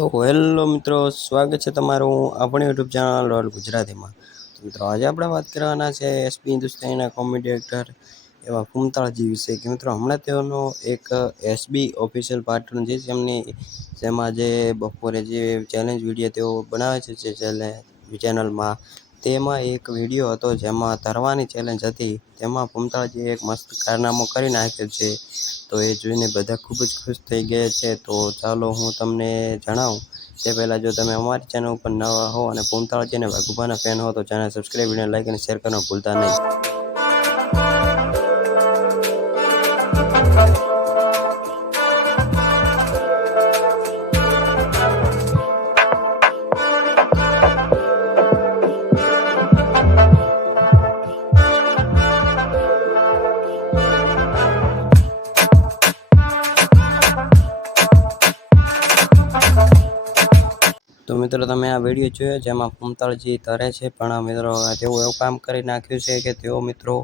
તો હેલો મિત્રો, સ્વાગત છે તમારું આપણી યુટ્યુબ ચેનલ રોયલ ગુજરાતીમાં। તો મિત્રો આજે આપણે વાત કરવાના છે એસપી હિન્દુસ્તાનીના કોમેડી એક્ટર એવા કુંતાળજી વિશે કે મિત્રો હમણાં તેઓનો એક એસબી ઓફિશિયલ પાર્ટ છે જેમાં જે બપોરે જે ચેલેન્જ વિડીયો તેઓ બનાવે છે જે ચેનલમાં, તેમાં એક વિડીયો હતો જેમાં તરવાની ચેલેન્જ હતી। તેમાં કુંતાળજીએ એક મસ્ત કારનામું કરી નાખ્યું છે, તો એ જોઈને બધા ખૂબ જ ખુશ થઈ ગયા છે। તો ચાલો હું તમને જણાવું તે પહેલાં જો તમે અમારી ચેનલ ઉપર નવા હો અને કુંતાળજી અને વાઘુબાના ફેન હો તો ચેનલ સબસ્ક્રાઈબ, વિડીયો લાઈક અને શેર કરવાનું ભૂલતા નહીં। તો મિત્રો તમે આ વિડીયો જોયો જેમાં કુંતાળજી તરે છે, પણ મિત્રો તેઓ એવું કામ કરી નાખ્યું છે કે તેઓ મિત્રો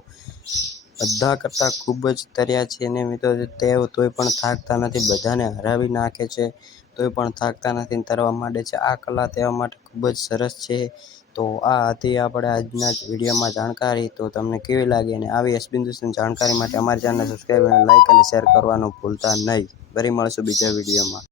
બધા કરતાં ખૂબ જ તર્યા છે અને મિત્રો તેઓ તોય પણ થાકતા નથી, બધાને હરાવી નાખે છે તોય પણ થાકતા નથી, તરવા માંડે છે। આ કલા તેવા માટે ખૂબ જ સરસ છે। તો આ હતી આપણે આજના જ વિડીયોમાં જાણકારી। તો તમને કેવી લાગી અને આવી એસબી હિન્દુસ્તાની જાણકારી માટે અમારી ચેનલને સબસ્ક્રાઈબ, લાઈક અને શેર કરવાનું ભૂલતા નહીં। ફરી મળશું બીજા વિડીયોમાં।